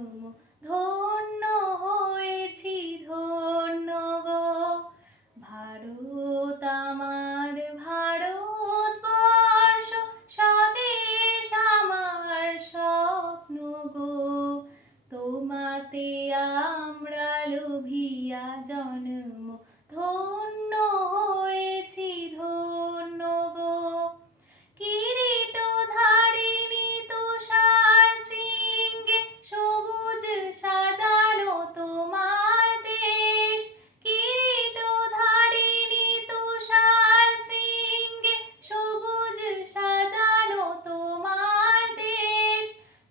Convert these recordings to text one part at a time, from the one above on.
জন্ম, ধন্য হয়েছি ধন্য গো। ভারত আমার ভারতবর্ষ, স্বদেশ আমার স্বপ্ন গো। তোমাতে আমরা লোভিয়া জন্ম, ধন্য হয়েছি ধন্য গো। কিরীটধারিণী তুষার শৃঙ্গে, সবুজ সাজানো তোমার দেশ। কিরীটধারিণী তুষার শৃঙ্গে, সবুজ সাজানো তোমার দেশ।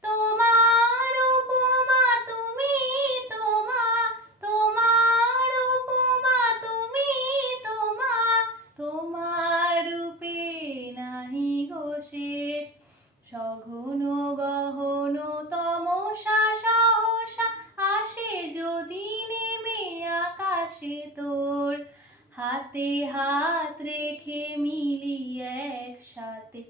তোমার উপমা তুমি, তোমার উপমা তুমি, তোমার রূপে নাহি গো শেষ। সঘন গহন তমসা সহসা আসে যদি নেমে আকাশে তোর। হাতে হাত রেখে মিলি একসাথে